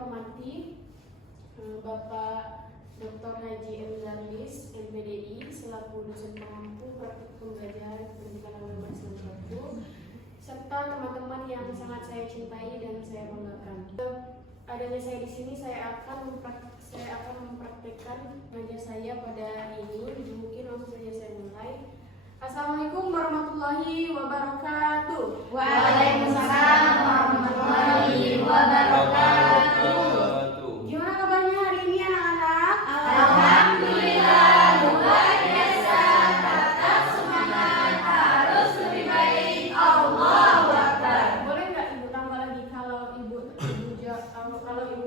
hormati Bapak Dr. Haji M. Darlis, MPDI, selaku dosen pengampu praktik pembelajaran pendidikan agama Islam Batu, serta teman-teman yang sangat saya cintai dan saya banggakan. Adanya saya di sini, saya akan mempraktekkan ngajar saya pada hari ini. Mungkin langsung saja saya mulai. Assalamualaikum warahmatullahi wabarakatuh. Waalaikumsalam warahmatullahi wabarakatuh. Gimana kabarnya hari ini anak-anak? Alhamdulillah luar biasa. Tetap semangat, harus lebih baik. Allahu Akbar. Boleh nggak ibu tambah lagi kalau ibu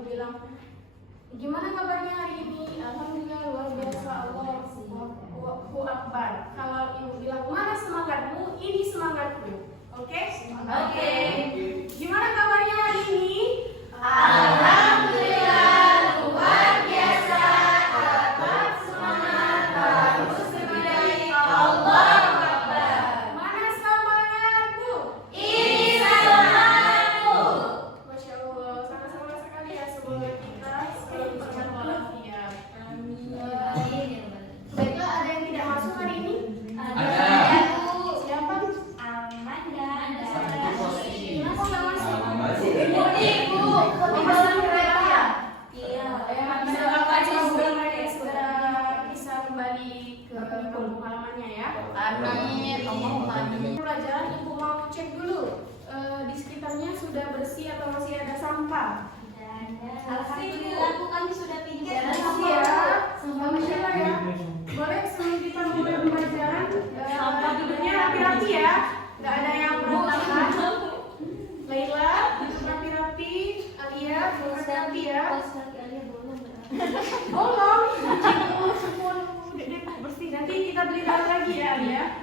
bilang gimana kabarnya hari ini? Alhamdulillah luar biasa. Allahu Akbar. Kalau ibu bilang mana semangatmu? Ini semangatmu. Oke? Oke. Gimana kabarnya hari ini? Alhamdulillah luar biasa. Tetap semangat, harus lebih baik. Allahu Akbar. Mana semangatmu? Ini semangatku. Masya Allah, sama-sama sekali ya. Semoga kita selalu sehat walafiat. Baiklah, ada yang tidak masuk hari ini? Siapa? Kenapa nggak masuk? Bisa kembali ke kampung halamannya ya. Pelajaran ibu mau cek dulu di sekitarnya sudah bersih atau masih ada sampah. Alhamdulillah kami sudah pindah. Bersih ya. Alhamdulillah ya. Boleh sebelum kita mulai pembelajaran duduknya rapi-rapi ya. Nggak ada yang berantakan. Laila duduk rapi-rapi. Alia duduk rapi ya. Bolong. Semua bersih. Nanti kita beli baru lagi ya Alia.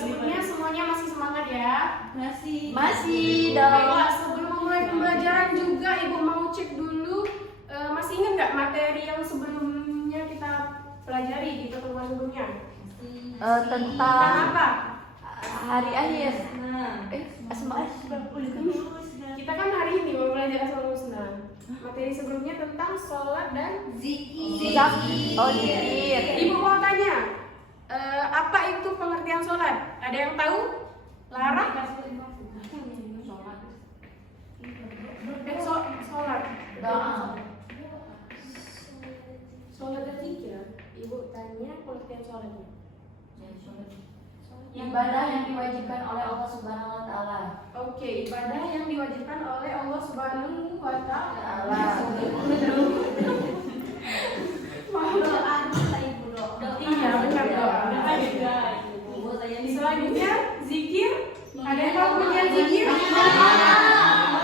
Sebelumnya semuanya masih semangat ya. Masih Baiklah, sebelum memulai pembelajaran juga ibu mau cek dulu masih ingat nggak materi yang sebelumnya kita pelajari di pertemuan sebelumnya? Tentang apa? hari akhir. Kita kan hari ini mau belajar Asmaul Husna. Materi sebelumnya tentang sholat dan Zikir. Ibu mau tanya, apa itu pengertian sholat? Ada yang tahu? Larang? Sholat. Sholat dan zikir. Ibu tanya pengertian sholatnya. Ibadah yang diwajibkan oleh Allah Subhanahu wa taala. Oke, ibadah yang diwajibkan oleh Allah Subhanahu wa taala. Iya, benar doa. Selanjutnya zikir. Ada yang tahu pengertian zikir? Allah.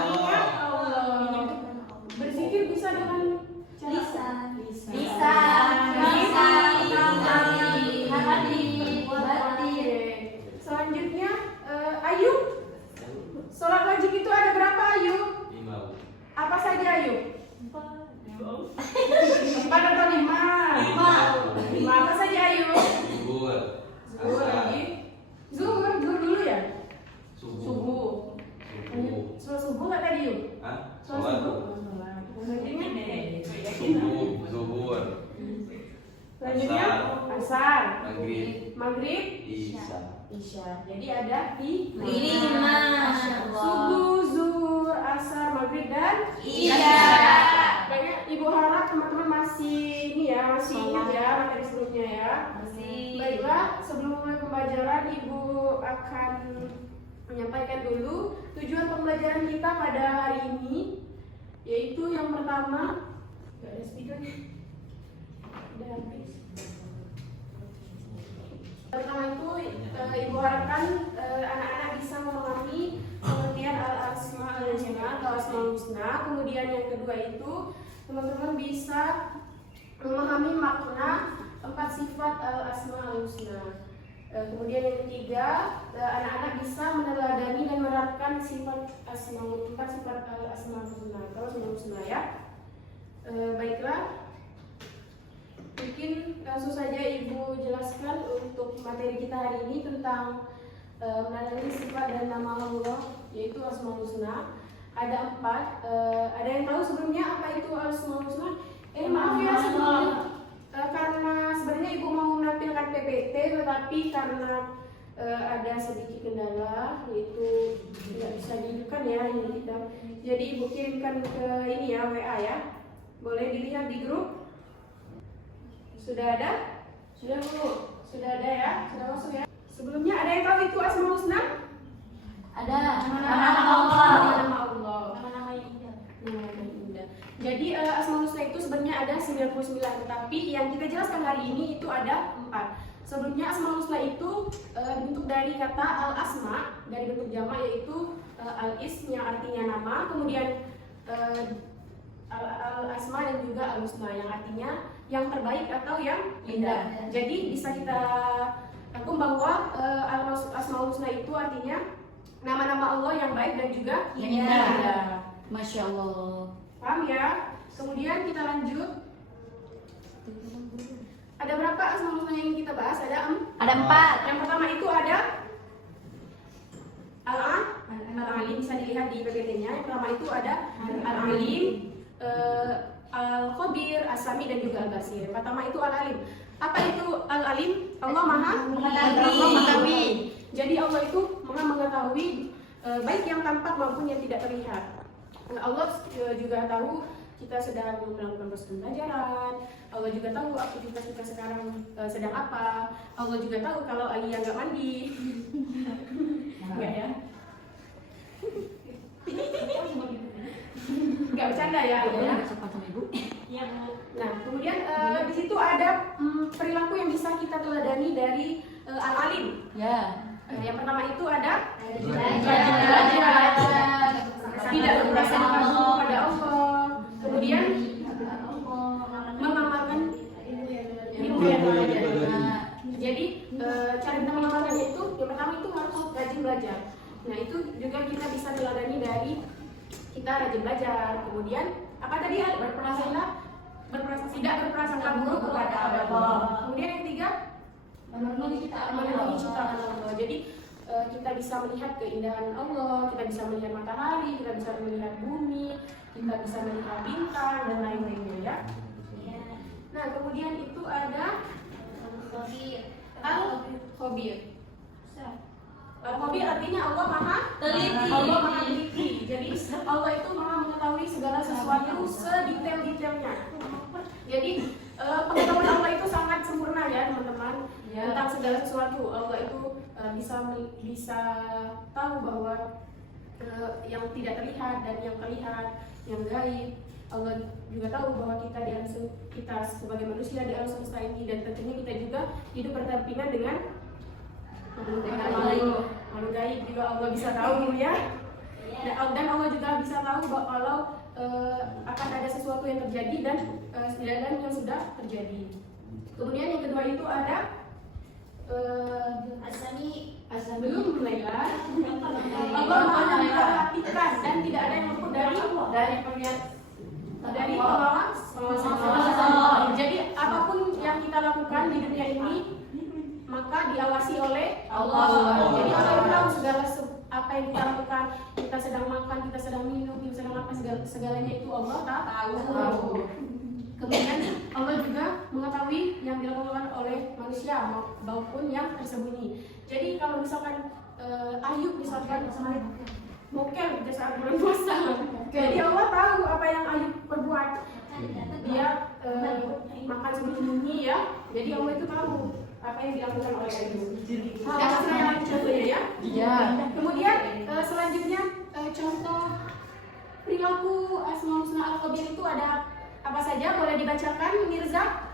Berzikir bisa dengan cara Bisa hati, batin. Selanjutnya Ayu. Sholat wajib itu ada berapa Ayu? 5. Apa saja Ayu? 4 atau 5? 5. Apa saja Ayu? Zuhur, Zuhur asar, lagi. Zuhur dulu ya? subuh. Subuh. Sholat subuh nggak tadi Yu? Hah? Sholat Sholat subuh. Selanjutnya subuh, zuhur, Selanjutnya asar, maghrib, maghrib, isya. Jadi ada 5. Masya Allah. Subuh, zuhur, asar, maghrib dan Isya. Banyak ibu harap teman-teman masih ingat ya materi sebelumnya ya. Baiklah, sebelum mulai pembelajaran ibu akan menyampaikan dulu tujuan pembelajaran kita pada hari ini, yaitu yang pertama, nggak ada speaker nih. Udah habis. Pertama itu ibu harapkan anak-anak bisa memahami pengertian al-asmaul husna atau asmaul husna. Kemudian yang kedua itu teman-teman bisa memahami makna 4 sifat al-asmaul husna. Kemudian yang ketiga, anak-anak bisa meneladani dan menerapkan 4 sifat al-asmaul husna atau asmaul husna ya. Baiklah. Mungkin langsung saja Ibu jelaskan untuk materi kita hari ini tentang mengenai sifat dan nama Allah, yaitu Asmaul Husna. ada 4. Ada yang tahu sebelumnya apa itu Al-Asmaul Husna? Maaf ya sebelumnya, karena sebenarnya ibu mau menampilkan PPT, tetapi karena ada sedikit kendala, yaitu tidak bisa dihidupkan ya ini kita. Jadi ibu kirimkan ke ini ya, WA ya. Boleh dilihat di grup. Sudah ada? Sudah Bu? Sudah ada ya? Sudah masuk ya? Sebelumnya ada yang tahu itu Asmaul Husna? Ada Nama Allah. Nama Allah. Nama-nama yang indah. Jadi Asmaul Husna itu sebenarnya ada 99, tetapi yang kita jelaskan hari ini itu ada 4. Sebelumnya Asmaul Husna itu dibentuk dari kata al-asma, dari bentuk jamak yaitu al-ism yang artinya nama, kemudian al-asma dan juga al-husna yang artinya yang terbaik atau yang indah. Jadi bisa kita rangkum bahwa Asmaul Husna itu artinya nama-nama Allah yang baik dan juga Yang indah. Masya Allah. Paham ya? Kemudian kita lanjut. Ada berapa Asmaul Husna yang kita bahas? Ada 4. Ada 4. Yang pertama itu ada Al-Alim, bisa dilihat di PPT-nya. Yang pertama itu ada Al-Alim, Al-Khabir, As-Sami dan juga Al-Basir. Yang pertama itu Al-Alim. Apa itu Al-Alim? Allah Maha mengetahui. Jadi Allah itu Maha mengetahui baik yang tampak maupun yang tidak terlihat. Allah juga tahu kita sedang melakukan proses pembelajaran. Allah juga tahu aktivitas kita sekarang sedang apa. Allah juga tahu kalau Alia nggak mandi. Enggak ya? Nggak bercanda ya, ya. Nah, kemudian di situ ada perilaku yang bisa kita teladani dari Al-Alim. Ya. Yang pertama itu ada Belajar. tidak berprasangka buruk kepada Allah. Kemudian mengamalkan ilmu yang belajar. Jadi cara kita mengamalkannya itu yang pertama itu harus rajin belajar. Nah itu juga kita bisa teladani dari kita rajin belajar. Kemudian apa tadi tidak berprasangka buruk kepada Allah. Kemudian yang ketiga memenuhi ciptaan Allah. Jadi kita bisa melihat keindahan Allah, kita bisa melihat matahari, kita bisa melihat bumi, kita bisa melihat bintang dan lain-lainnya ya. Nah kemudian itu ada Al-Khabir. Al-Khabir artinya Allah Maha Teliti. Allah Maha teliti. Jadi Allah itu Maha mengetahui segala sesuatu sedetail-detailnya. Jadi pengetahuan Allah itu sangat sempurna ya teman-teman tentang segala sesuatu. Allah itu bisa tahu bahwa yang tidak terlihat dan yang terlihat, yang gaib. Allah juga tahu bahwa kita sebagai manusia di alam semesta ini, dan tentunya kita juga hidup berdampingan dengan makhluk gaib juga Allah bisa tahu ya. Dan Allah juga bisa tahu bahwa kalau akan ada sesuatu yang terjadi dan yang sudah terjadi. Kemudian yang kedua itu ada As-Sami belum Laila. Allah Maha memperhatikan dan tidak ada yang luput dari pengawasan. Jadi apapun yang kita lakukan di dunia ini maka diawasi oleh Allah. Jadi Allah tahu segala apa yang kita lakukan. Kita sedang makan, kita sedang minum, kita sedang apa, segalanya itu Allah tahu. Kemudian Allah juga mengetahui yang dilakukan oleh manusia maupun yang tersembunyi. Jadi kalau misalkan Ayub misalkan mokel di saat bulan puasa, jadi Allah tahu apa yang Ayub perbuat. Dia makan sembunyi ya. Jadi Allah itu tahu apa yang dilakukan oleh Ayub. Contohnya ya. Iya. Kemudian selanjutnya contoh perilaku Asmaul Husna Al-Khabir itu ada apa saja? Boleh dibacakan Mirza?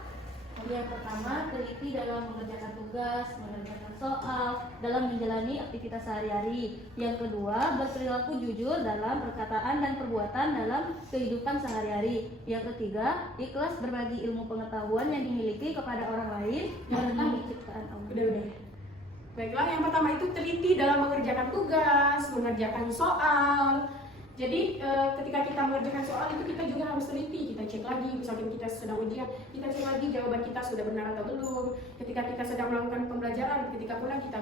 Yang pertama, teliti dalam mengerjakan tugas, mengerjakan soal, dalam menjalani aktivitas sehari-hari. Yang kedua, berperilaku jujur dalam perkataan dan perbuatan dalam kehidupan sehari-hari. Yang ketiga, ikhlas berbagi ilmu pengetahuan yang dimiliki kepada orang lain mengenai ciptaan Allah. Udah. Baiklah, yang pertama itu teliti dalam mengerjakan tugas, mengerjakan soal. Jadi ketika kita mengerjakan soal itu kita juga harus teliti, kita cek lagi, misalnya kita sedang ujian, kita cek lagi jawaban kita sudah benar atau belum. Ketika kita sedang melakukan pembelajaran, ketika pula kita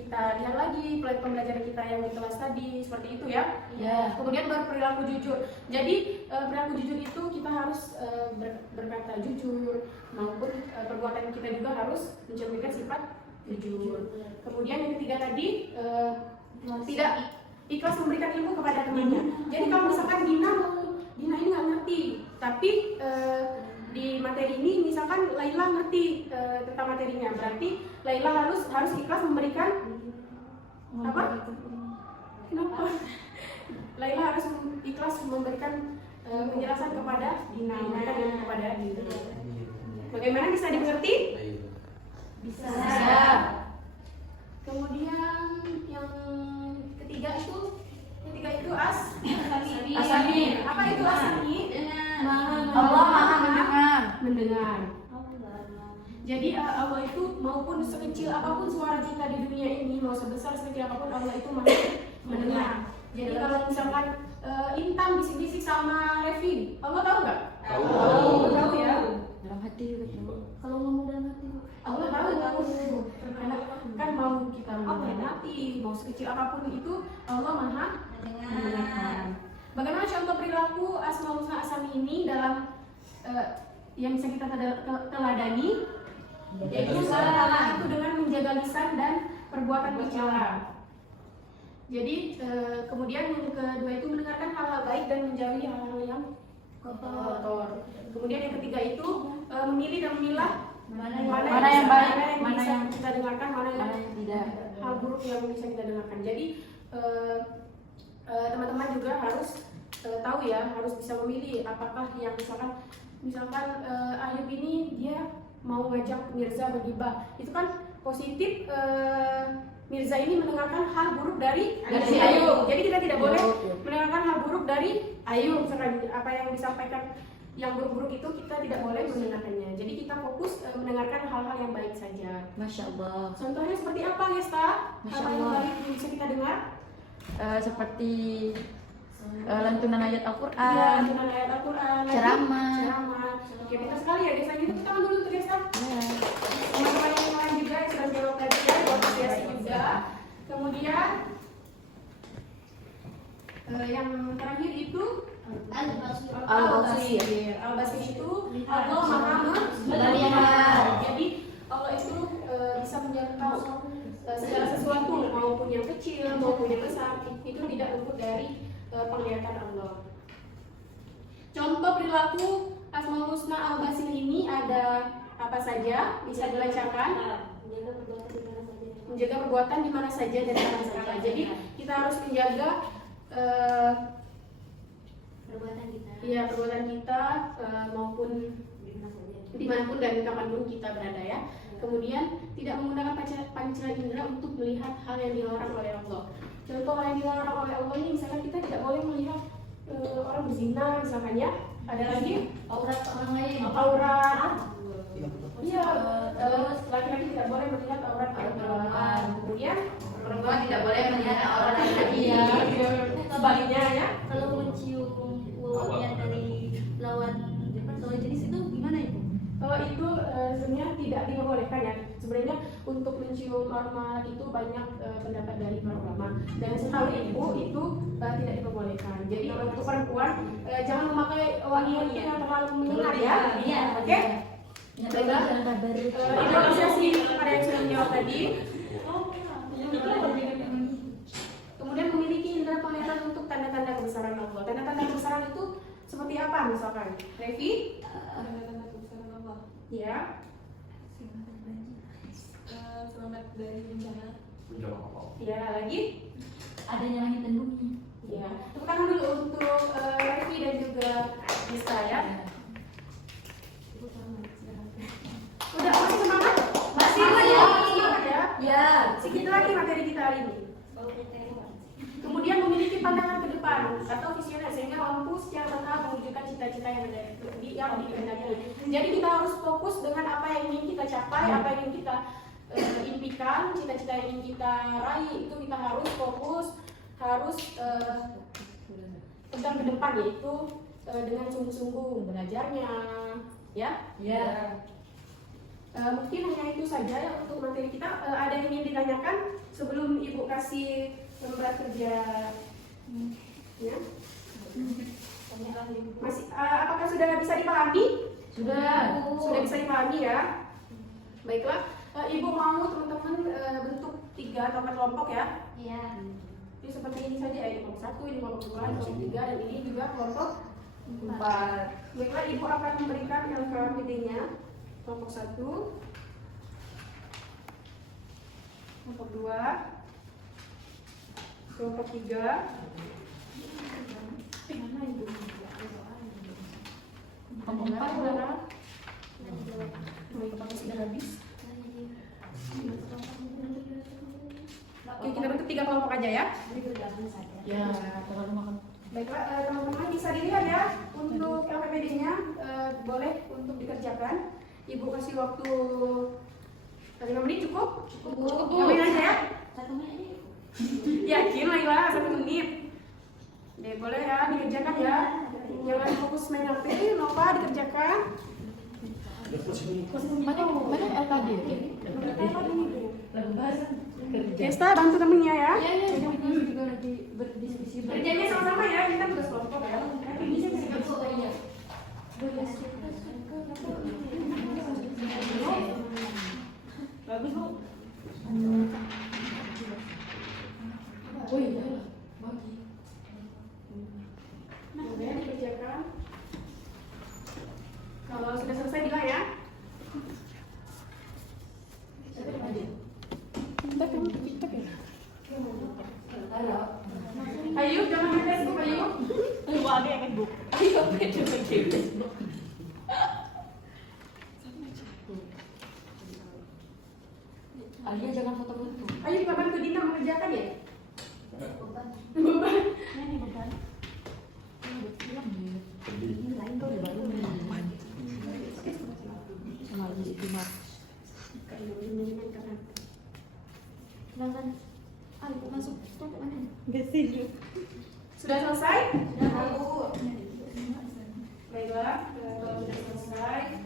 kita lihat lagi plan pembelajaran kita yang di kelas tadi, seperti itu ya. Ya. Kemudian berperilaku jujur. Jadi perilaku jujur itu kita harus berkata jujur, maupun perbuatan kita juga harus mencerminkan sifat jujur. Kemudian yang ketiga tadi tidak ikhlas memberikan ilmu kepada temannya. Jadi kalau misalkan Dina ini nggak ngerti, tapi di materi ini misalkan Laila ngerti tentang materinya, berarti Laila harus ikhlas memberikan apa? Kenapa? Laila harus ikhlas memberikan penjelasan kepada Dina, memberikan ilmu kepada Dina. Bagaimana bisa dimengerti? Bisa. Kemudian yang ketiga itu Asami. Apa itu asami? Allah Maha Mendengar. Jadi Allah itu maupun sekecil apapun suara kita di dunia ini, mau sebesar sekecil apapun, Allah itu Maha mendengar. Jadi kalau misalkan Intan bisik-bisik sama Revi, Allah tahu nggak? Tahu ya. Dalam hati kalau ngomong dalam hati Allah tahu. Karena kan mau kita dalam hati, mau sekecil apapun itu, Allah Maha mendengar. Bagaimana contoh perilaku Asmaul Husna Asami ini dalam yang bisa kita teladani? Yaitu pertama itu dengan menjaga lisan dan perbuatan bicara. Jadi kemudian yang kedua itu mendengarkan hal-hal baik dan menjauhi hal-hal yang kotor. Kemudian yang ketiga itu memilih dan memilah mana yang baik, mana yang bisa kita dengarkan, mana yang tidak. hal buruk yang bisa kita dengarkan. Jadi teman-teman juga harus tahu ya, harus bisa memilih apakah yang misalkan Ayub ini dia mau ngajak Mirza bergibah, itu kan positif. Mirza ini mendengarkan hal buruk dari Ayub. Jadi kita tidak boleh mendengarkan hal buruk dari Ayub. Misalkan apa yang disampaikan yang buruk-buruk itu kita tidak boleh mendengarkannya. Jadi kita fokus mendengarkan hal-hal yang baik saja. Masya Allah. Contohnya seperti apa, Gesta? Masya Hal yang Allah. baik yang bisa kita dengar? Seperti lantunan ayat Iya, Al-Quran, dengan ayat Al-Quran. ceramah. Oke, pintar sekali ya, Gesta. Gitu, kita tangan dulu tuh, Gesta. Ya. Teman-teman yang lain juga yang sedang jawab tadi ya, buat apresiasi juga. Kemudian yang terakhir itu Al-Basir. Al-Basir itu Allah Maha mendengar. Jadi Allah itu bisa menjangkau segala sesuatu, maupun yang kecil maupun yang besar, itu tidak luput dari penglihatan Allah. Contoh perilaku Asmaul Husna Al-Basir ini ada apa saja? Bisa dilancarkan? Menjaga perbuatan di mana saja dan kapan saja. Jadi kita harus menjaga perbuatan kita maupun dimanapun dan kapanpun kita berada ya. Kemudian tidak menggunakan panca indera untuk melihat hal yang dilarang oleh Allah. Contoh hal yang dilarang oleh Allah ini misalkan kita tidak boleh melihat orang berzina misalkan ya. Ada lagi Aurat orang lain. aurat. Iya, laki-laki tidak boleh melihat aurat perempuan. Kemudian Perempuan tidak boleh melihat aurat laki-laki. iya, sebaliknya ya. Kalau mencium wangian dari lawan jenis itu gimana Ibu? Itu sebenarnya tidak diperbolehkan ya. Sebenarnya untuk mencium normal itu banyak pendapat dari para ulama. Dan setahu ibu itu tidak diperbolehkan. Jadi untuk perempuan jangan memakai wangian yang terlalu menyengat ya. Iya. Oke. Baiklah. Itu apresiasi kepada yang sudah menjawab tadi. Kemudian memiliki indera penglihatan untuk tanda-tanda kebesaran Allah. Tanda-tanda kebesaran itu seperti apa misalkan? Revi? Tanda-tanda kebesaran Allah. Ya. Selamat dari bencana. Ya, lagi? Adanya langit dan bumi. Ya. Tepuk tangan dulu untuk Revi dan juga Nista ya. Udah masih semangat? Masih. Semangat ya? Ya. Sedikit lagi materi kita hari ini. Kemudian memiliki pandangan ke depan atau visioner sehingga mampu secara total mewujudkan cita-cita yang dikehendaki. Jadi kita harus fokus dengan apa yang ingin kita capai, apa yang ingin kita impikan, cita-cita yang ingin kita raih, itu kita harus fokus, harus pegang ke depan, yaitu dengan sungguh-sungguh belajarnya, ya. Ya. Mungkin hanya itu saja ya untuk materi kita. Ada yang ingin ditanyakan sebelum Ibu kasih lembar kerja ya. Masih apakah sudah bisa dipahami? Sudah bisa dipahami ya. Baiklah, Ibu mau teman-teman bentuk 3 atau 4 kelompok ya. Iya. Jadi seperti ini saja ya, ini kelompok 1, ini kelompok 2, ini kelompok 3, dan ini juga kelompok 4. Baiklah, Ibu akan memberikan LKPD-nya. Kelompok 1, kelompok 2, kelompok 3. Mana Ibu? Kelompok 4 mana? Kelompok sudah habis. Oke, kita bentuk 3 kelompok aja ya. Ya, terlalu makan. Baiklah, teman-teman bisa dilihat ya untuk LPPD-nya boleh untuk dikerjakan. Ibu kasih waktu 5 menit cukup? Cukup. Ngapain aja ya? 1 menit. Yakin Laila 1 menit. Deh, boleh ya dikerjakan ya. Jangan fokus main HP, lupa dikerjakan. Mana LKD? Desta bantu temennya ya. Iya, juga lagi berdiskusi. Kerjanya sama-sama ya, kita tugas kelompok ya. Bagus Bu. Oh iya, bagi. Boleh dikerjakan. Kalau sudah selesai bilang ya. Ayo, jangan main Facebook, ayo. Alia jangan foto-foto. Ayo kita bantu Dina mengerjakan ya. Beban. Ini beban. Ini lain kok udah baru. Sama lagi itu Mas. Silakan. Ayo masuk. Mana? Sudah selesai? Sudah. Baiklah, kalau sudah selesai,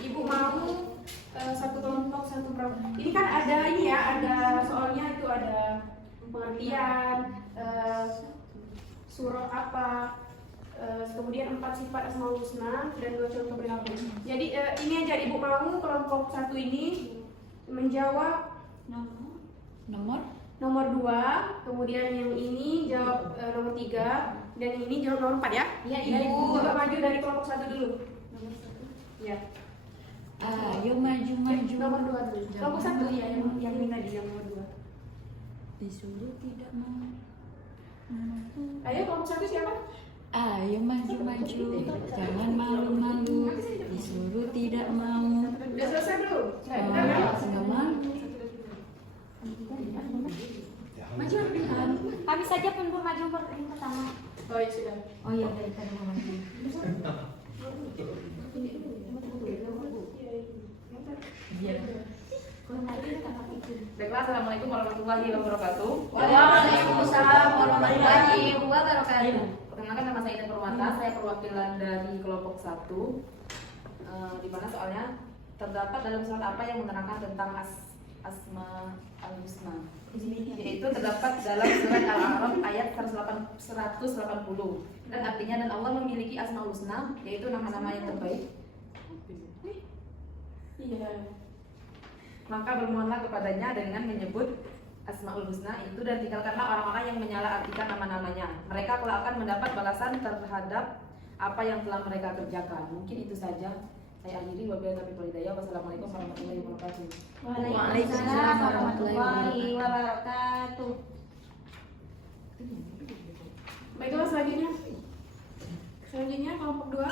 Ibu mau satu kelompok, satu kelompok. Ini kan ada ini ya, ada soalnya itu ada pengertian, surah apa, kemudian 4 sifat asmaul husna dan 2 contoh perilaku. Jadi ini aja Ibu mau kelompok 1 ini menjawab nomor 2, kemudian yang ini jawab nomor 3, dan yang ini jawab nomor 4 ya. Iya, Ibu coba maju dari kelompok 1 dulu. Ya. Ayo maju. Nomor 2 dulu. Kelompok 1 ya, yang ini tadi yang nomor 2. Disuruh tidak mau. Ayo kelompok 1 siapa? Ayo maju. Jangan malu-malu. Disuruh tidak mau. Udah selesai belum? Udah kan? Nggak mau. Maju. Habis saja pun maju yang pertama. Oh ya sudah. Oh iya, dari tadi mama. Baiklah, assalamualaikum warahmatullahi wabarakatuh. Waalaikumsalam warahmatullahi wabarakatuh. Perkenalkan, nama saya Ida Permata, saya perwakilan dari kelompok 1. Di mana soalnya terdapat dalam surat apa yang menerangkan tentang asma al-husna, yaitu terdapat dalam surat Al-A'raf ayat 180, dan artinya dan Allah memiliki asmaul husna, yaitu nama-nama yang terbaik. Iya. Maka bermohonlah kepadanya dengan menyebut asmaul husna itu, dan tinggalkanlah orang-orang yang menyalahartikan nama-namanya. Mereka kelak akan mendapat balasan terhadap apa yang telah mereka kerjakan. Mungkin itu saja. Saya akhiri, wabillahi taufiq wal hidayah. Wassalamualaikum warahmatullahi wabarakatuh. Waalaikumsalam warahmatullahi wabarakatuh. Baiklah, selanjutnya kelompok 2.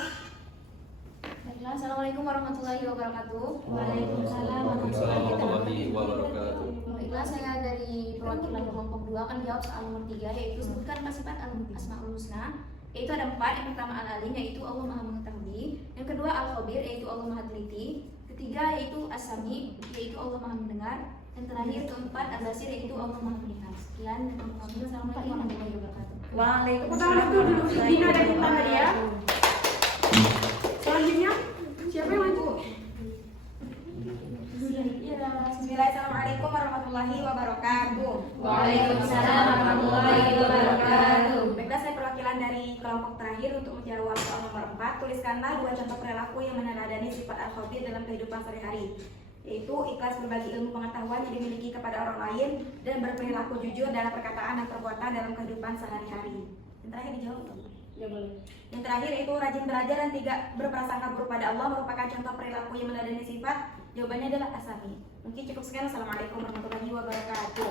Baiklah, assalamualaikum warahmatullahi wabarakatuh. Waalaikumsalam warahmatullahi wabarakatuh. Baiklah, saya dari perwakilan kelompok 2 akan jawab soal nomor 3, yaitu sebutkan sifat asmaul husna. Yaitu ada 4. Yang pertama al-alim, yaitu Allah maha mengetahui. Yang kedua al-khabir, yaitu Allah maha teliti. Ketiga yaitu as-sami, yaitu Allah maha mendengar. Dan terakhir keempat al-basir, yaitu Allah maha melihat. Sekian dan assalamualaikum warahmatullahi wabarakatuh. Pertama itu dulu Dina dan Intan tadi ya. Selanjutnya siapa yang maju? Bismillahirrahmanirrahim. Warahmatullahi wabarakatuh. terakhir untuk menjawab soal nomor 4, tuliskanlah 2 contoh perilaku yang meneladani sifat al-khabir dalam kehidupan sehari-hari, yaitu ikhlas berbagi ilmu pengetahuan yang dimiliki kepada orang lain dan berperilaku jujur dalam perkataan dan perbuatan dalam kehidupan sehari-hari. Yang terakhir dijawab dong. Ya boleh. Yang terakhir itu rajin belajar dan tidak berprasangka buruk pada Allah merupakan contoh perilaku yang meneladani sifat. Jawabannya adalah asami. Mungkin cukup sekian. Assalamualaikum warahmatullahi wabarakatuh.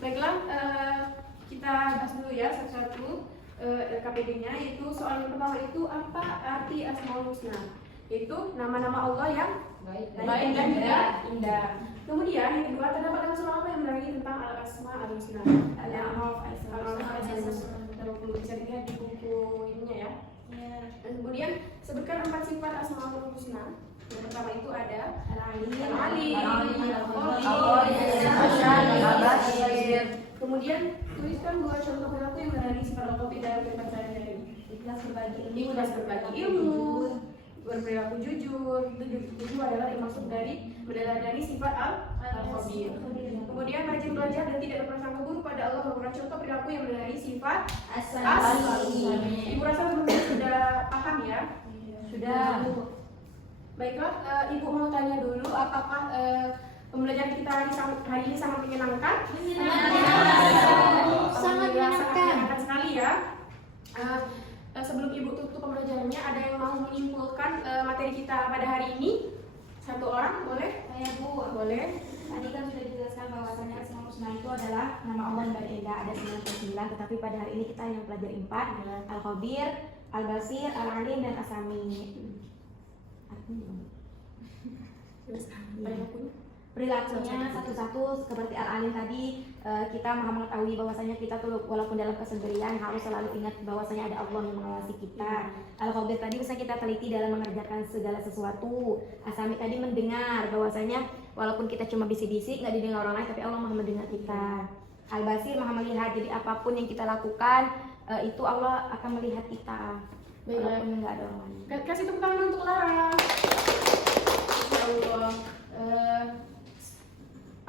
Baiklah, kita bahas dulu ya satu-satu KPD-nya. Yaitu soal yang pertama itu apa arti Asmaul Husna? Yaitu nama-nama Allah yang baik dan juga indah. Kemudian yang kedua, terdapat dalam surah apa yang menerangi tentang Al-Asma Al-Husna? Al-A'raf ayat 120. Bisa dilihat di buku ininya ya. Dan kemudian sebutkan 4 sifat Asmaul Husna. Yang pertama itu ada Al-Alim, Al-Khabir. Kemudian tuliskan 2 contoh perilaku yang menerangi sifat Al-Khabir dalam kehidupan sehari-hari. Ikhlas berbagi ilmu, berperilaku jujur. Itu adalah yang masuk dari sifat Al-Khabir. Kemudian rajin belajar dan tidak berprasangka buruk pada Allah merupakan contoh perilaku yang menerangi sifat As-Sami. Ibu rasa teman-teman sudah paham ya? Sudah. Baiklah, Ibu mau tanya dulu apakah pembelajaran kita hari ini sangat menyenangkan? Sangat menyenangkan Sekali ya. Sebelum Ibu tutup pembelajarannya, ada yang mau menyimpulkan materi kita pada hari ini? Satu orang, boleh? Saya Bu. Boleh. Tadi kan sudah dijelaskan bahwasanya Asmaul Husna itu adalah nama Allah yang berbeda, ada 99, tetapi pada hari ini kita yang pelajari 4, Al-Khabir, Al-Basir, Al-Alim, dan As-Sami. Perilakunya satu-satu seperti Al-Alim tadi, kita mengetahui bahwasanya kita tuh walaupun dalam kesendirian harus selalu ingat bahwasanya ada Allah yang mengawasi kita. Al-Khabir tadi bisa kita teliti dalam mengerjakan segala sesuatu. As-Sami tadi mendengar bahwasanya walaupun kita cuma bisik-bisik nggak didengar orang lain, tapi Allah maha mendengar kita. Al-Basir maha melihat, jadi apapun yang kita lakukan itu Allah akan melihat kita walaupun nggak ada orang lain. Kasih tepuk tangan untuk Lara. Ya Allah.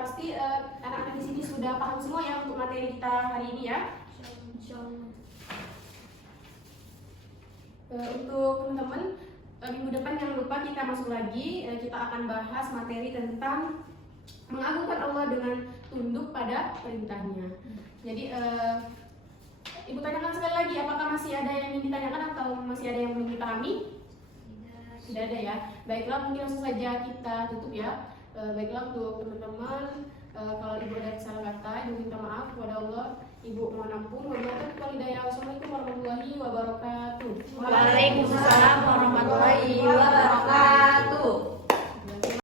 Pasti anak-anak di sini sudah paham semua ya untuk materi kita hari ini ya. Untuk teman-teman, minggu depan jangan lupa kita masuk lagi. Kita akan bahas materi tentang mengagungkan Allah dengan tunduk pada perintahnya. Jadi Ibu tanyakan sekali lagi, apakah masih ada yang ingin ditanyakan atau masih ada yang belum dipahami? Tidak ada ya. Baiklah, mungkin langsung saja kita tutup ya. Baiklah untuk teman-teman, kalau Ibu ada kesalahan kata, Ibu minta maaf kepada Allah. Ibu mohon ampun. Wassalamualaikum warahmatullahi wabarakatuh. Waalaikumsalam warahmatullahi wabarakatuh.